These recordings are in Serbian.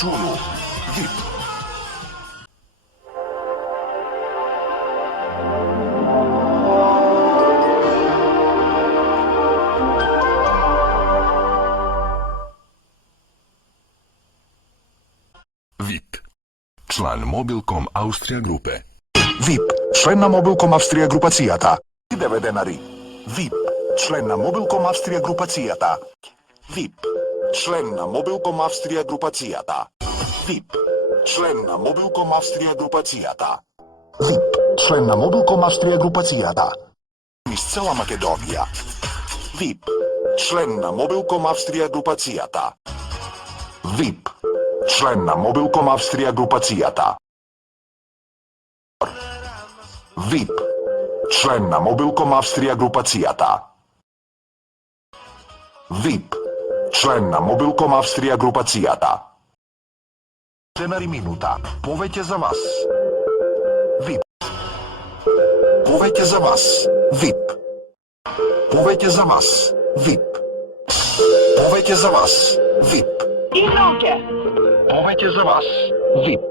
čuju VIP. VIP. Член Mobilcom Австрија групе. VIP. Член на Mobilcom Австрија групацијата. 9 денари. VIP. Член на Mobilcom Австрија групацијата. VIP. Член на Mobilcom Австрија групацијата. VIP. Член на Mobilcom Австрија групацијата. VIP. Член на Mobilcom Австрија групацијата. Из цела Македонија. VIP. Член на Mobilcom Австрија групацијата. VIP. Член на Mobilcom Австрија групацијата. VIP. Член на Mobilcom Австрија групацијата. VIP. Член на Mobilcom Австрија групацијата. Денари минута. Повеќе за вас. VIP. Повеќе за вас. VIP. Повеќе за вас. VIP. Повеќе за вас. VIP. Повеќе за вас. VIP.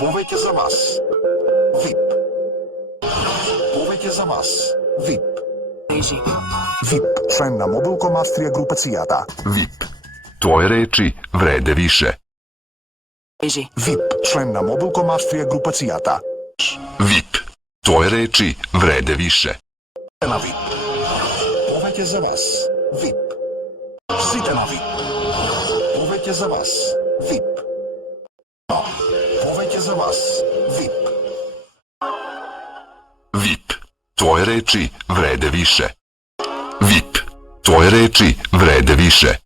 Повеќе за вас. VIP. Повеќе за вас. VIP. VIP. Член на Mobilcom Австрија групацијата. VIP. Твоje речи вреде више. VIP. Член на Mobilcom Австрија групацијата. VIP. Твоje речи вреде више. На VIP. Повеќе за вас. VIP. Сите на VIP. Повеќе за вас. VIP. Повеќе за вас. VIP. VIP. Твоje речи вреде више. VIP. Твоje речи вреде више.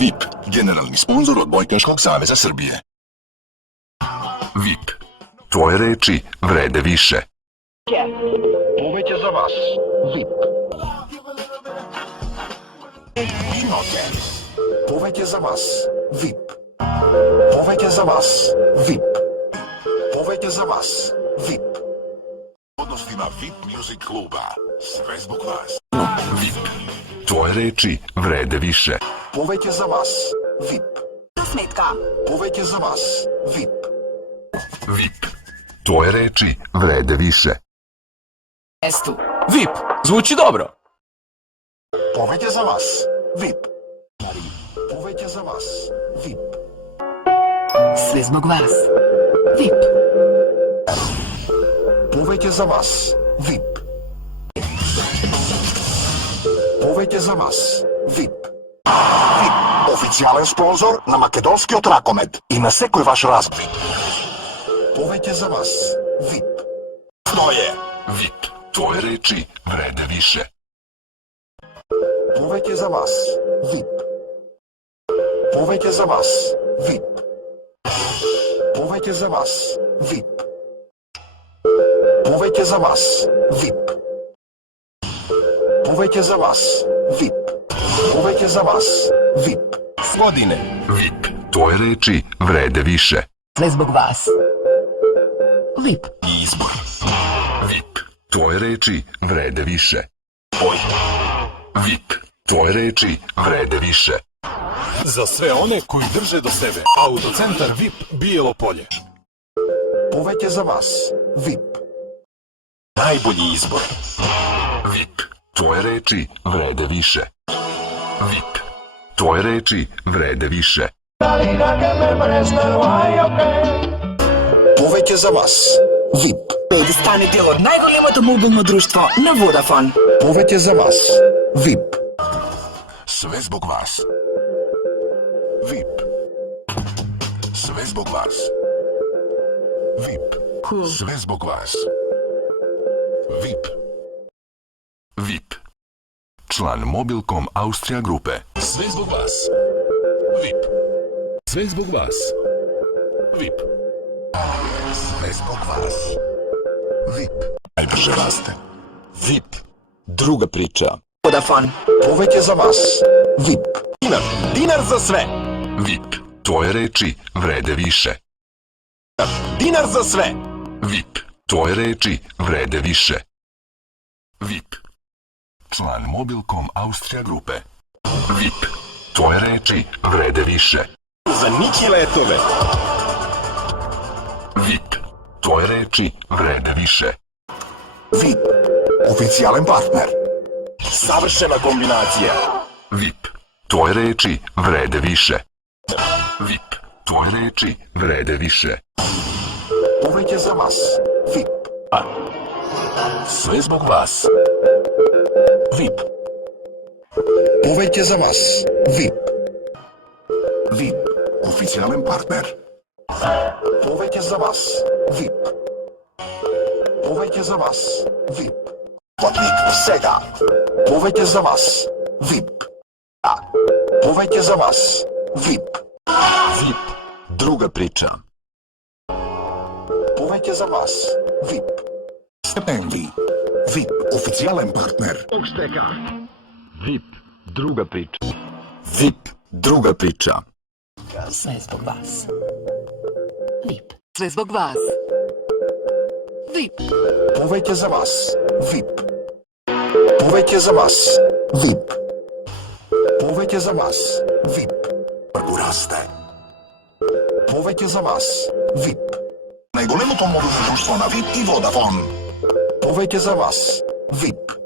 VIP. Генерални спонзор од Бојкашког савеза Србије. VIP. Твоje речи вреде више. Повеќе за вас. VIP. Иноке. Повеќе за вас. VIP. Повеќе за вас. VIP. Повеќе за вас. VIP. Одности на VIP Music клуба. Све због вас. VIP. Твоje речи вреде више. Повеќе за вас. VIP. Сметка. Повеќе за вас. VIP. VIP. Твоje речи вреде више. Месту. VIP. Звучи добро. Повеќе за вас. VIP. Повеќе за вас. VIP. Све због вас. VIP. Повеќе за вас. VIP. Повеќе за вас. VIP. VIP. Официјален спонзор на македонскиот ракомет и на секој ваш разбор. Повеќе за вас. VIP. Тоа е. VIP. Твоje речи вреде више. Повеќе за вас. VIP. Повеќе за вас. VIP. Повеќе за вас. VIP. Повеќе за вас. VIP. Повеќе за вас. VIP. Повеќе за вас. VIP. Године. VIP. Твоje речи вреде више. Све због вас. VIP. Избор. VIP. Твоje речи вреде више. VIP. Твоje речи вреде више. За све one кои држе до себе. Аутоцентар VIP Биело поле. Повеќе за вас. VIP. Најбољи избор. VIP. Твоje речи вреде више. VIP. Твоje речи вреде више. Повеќе за вас. VIP. Да стане дел од најголемото мобилно друштво на Водафон. Повеќе за вас. VIP. Све због вас. VIP. Све због вас. VIP. Све због вас. VIP. VIP. Член Mobilcom Австрија групе. Све због вас. VIP. Све због вас. VIP. Све због вас. VIP. Најбрже расте. VIP. Друга прича. Водафон. Повеќе за вас. VIP. Динар за све. VIP. Твоje речи вреде више. Динар за све. VIP. Твоje речи вреде више. VIP. Član Mobilcom Austrija grupe. VIP. Tvoje reči vrede više. За Ники летове. VIP. Tvoje reči vrede više. VIP. Официјален партнер. Савршена комбинација. VIP. Tvoje reči vrede više. VIP. Tvoje reči vrede više. Повеќе за вас. VIP. Sve zbog vas. VIP. Повеќе за вас. VIP. VIP. Официјален партнер. Повеќе за вас. VIP. Повеќе за вас. VIP. Потник сега. Повеќе за вас. VIP. Повеќе за вас. VIP. VIP. Друга прича. Повеќе за вас. VIP. Степенли. VIP. Официјален партнер. VIP. Друга прича. VIP. Друга прича. Sve zbog vas. VIP. Sve zbog vas. VIP. Повеќе за вас. VIP. Повеќе за вас. VIP. Повеќе за вас. VIP. Расте. Повеќе за вас. VIP. Најголемото мобилно друштво на VIP и Водафон. Повеќе за вас. VIP.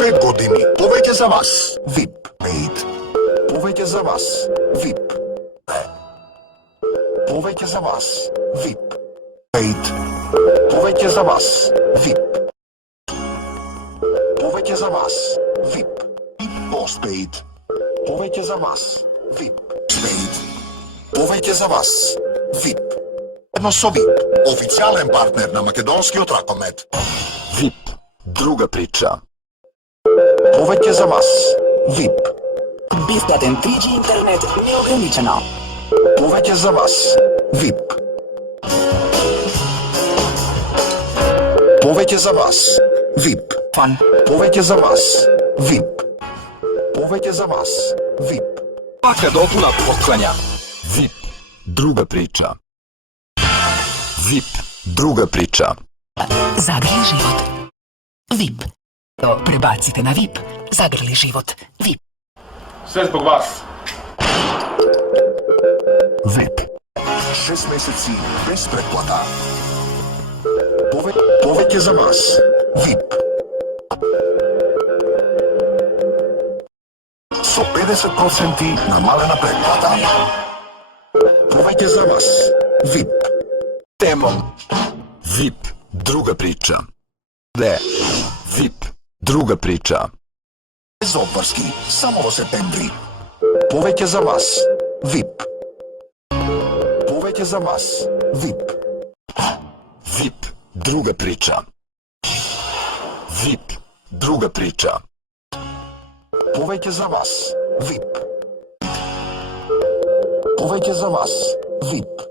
5 години. Повеќе за вас. VIP. 8. Повеќе за вас. VIP. Повеќе за вас. VIP. 8. Повеќе за вас. VIP. Повеќе за вас. VIP. Postpaid. Повеќе за вас. VIP. Paid. Повеќе за вас. VIP. Едно со VIP. Официјален партнер на македонскиот Ракомет. VIP. Друга прича. Повеќе за вас. VIP. Бесплатен 3G интернет неограничено. Повеќе за вас. VIP. Повеќе за вас. VIP. Фон. Повеќе за вас. VIP. Повеќе за вас. VIP. Пака допуна поклања. VIP. Друга прича. VIP. Друга прича. Zagrli život. VIP. To prebacite na VIP. Zagrli život. VIP. Sve zbog vas. VIP. 6 месеци без претплата. Повеќе за вас. VIP. Со 50% намалена претплата. Повеќе за вас. VIP. Темо. VIP. Друга прича. Не. VIP. Друга прича. Без обврски, само во септември. Повеќе за вас. VIP. Повеќе за вас. VIP. VIP. Друга прича. VIP. Друга прича. Повеќе за вас. VIP. Повеќе за вас. VIP.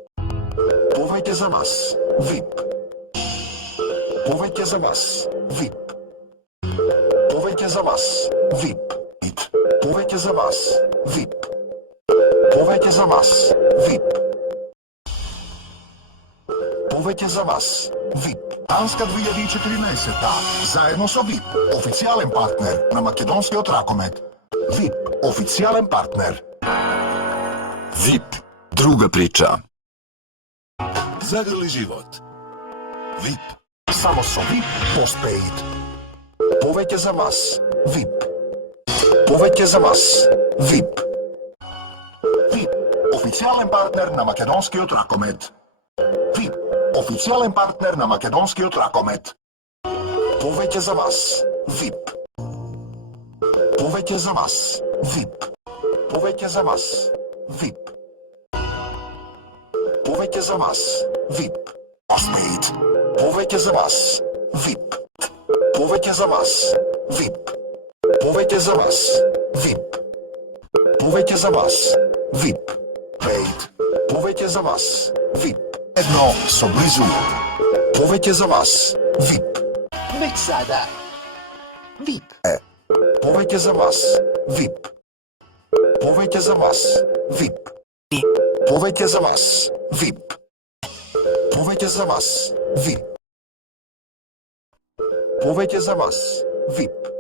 Повеќе за вас. VIP. Повеќе за вас. VIP. Повеќе за вас. VIP. Повеќе за вас. VIP. Повеќе за вас. VIP. Повеќе за вас. VIP. Танска 2014. Заедно со VIP. Официјален партнер на македонскиот Ракомет. VIP. Официјален партнер. VIP. Друга прича. Zagrli život. VIP. Само со VIP. Postpaid. Повеќе за вас. VIP. Повеќе за вас. VIP. VIP. Официјален партнер на македонскиот Ракомет. VIP. Официјален партнер на македонскиот Ракомет. Повеќе за вас. VIP. Повеќе за вас. VIP. Повеќе за вас. VIP. Повеќе за вас. VIP. Postpaid. Повеќе за вас. VIP. Повеќе за вас. VIP. Повеќе за вас. VIP. Повеќе за вас. VIP. Paid. Повеќе за вас. VIP. Едно со близу. Повеќе за вас. VIP. Već sada. VIP. Повеќе за вас. VIP. Повеќе за вас. VIP. Повеќе за вас. VIP. Повеќе за вас. VIP. Повеќе за вас. VIP.